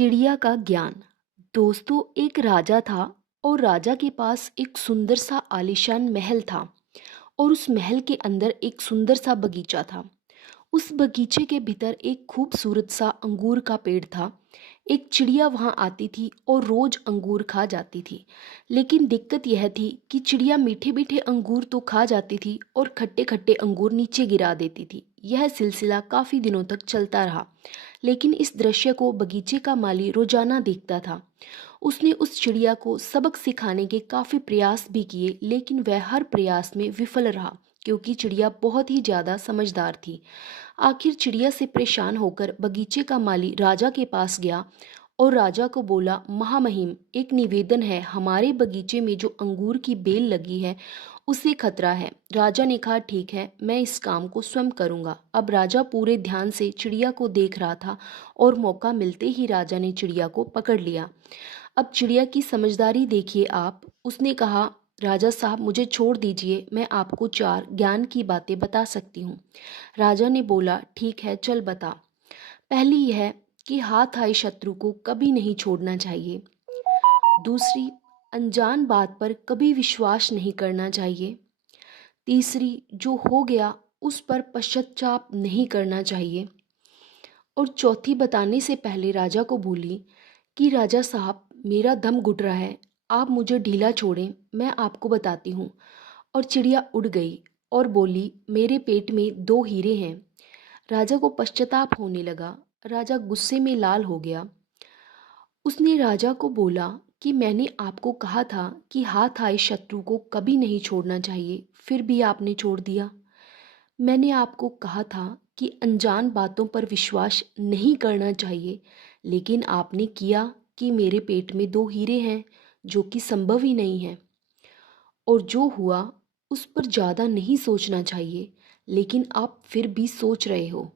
चिड़िया का ज्ञान। दोस्तों, एक राजा था और राजा के पास एक सुंदर सा आलीशान महल था और उस महल के अंदर एक सुंदर सा बगीचा था। उस बगीचे के भीतर एक खूबसूरत सा अंगूर का पेड़ था। एक चिड़िया वहाँ आती थी और रोज अंगूर खा जाती थी। लेकिन दिक्कत यह थी कि चिड़िया मीठे मीठे अंगूर तो खा जाती थी और खट्टे खट्टे अंगूर नीचे गिरा देती थी। यह सिलसिला काफ़ी दिनों तक चलता रहा। लेकिन इस दृश्य को बगीचे का माली रोजाना देखता था। उसने उस चिड़िया को सबक सिखाने के काफ़ी प्रयास भी किए, लेकिन वह हर प्रयास में विफल रहा क्योंकि चिड़िया बहुत ही ज़्यादा समझदार थी। आखिर चिड़िया से परेशान होकर बगीचे का माली राजा के पास गया और राजा को बोला, महामहिम, एक निवेदन है, हमारे बगीचे में जो अंगूर की बेल लगी है उसे खतरा है। राजा ने कहा, ठीक है, मैं इस काम को स्वयं करूंगा। अब राजा पूरे ध्यान से चिड़िया को देख रहा था और मौका मिलते ही राजा ने चिड़िया को पकड़ लिया। अब चिड़िया की समझदारी देखिए आप। उसने कहा, राजा साहब, मुझे छोड़ दीजिए, मैं आपको 4 ज्ञान की बातें बता सकती हूँ। राजा ने बोला, ठीक है, चल बता। पहली यह कि हाथ आए शत्रु को कभी नहीं छोड़ना चाहिए। दूसरी, अनजान बात पर कभी विश्वास नहीं करना चाहिए। तीसरी, जो हो गया उस पर पश्चाताप नहीं करना चाहिए। और चौथी बताने से पहले राजा को बोली कि राजा साहब, मेरा दम घुट रहा है, आप मुझे ढीला छोड़ें, मैं आपको बताती हूँ। और चिड़िया उड़ गई और बोली, मेरे पेट में 2 हीरे हैं। राजा को पश्चाताप होने लगा। राजा गुस्से में लाल हो गया। उसने राजा को बोला कि मैंने आपको कहा था कि हाथ आए शत्रु को कभी नहीं छोड़ना चाहिए, फिर भी आपने छोड़ दिया। मैंने आपको कहा था कि अनजान बातों पर विश्वास नहीं करना चाहिए, लेकिन आपने किया कि मेरे पेट में 2 हीरे हैं, जो कि संभव ही नहीं है। और जो हुआ उस पर ज़्यादा नहीं सोचना चाहिए, लेकिन आप फिर भी सोच रहे हो।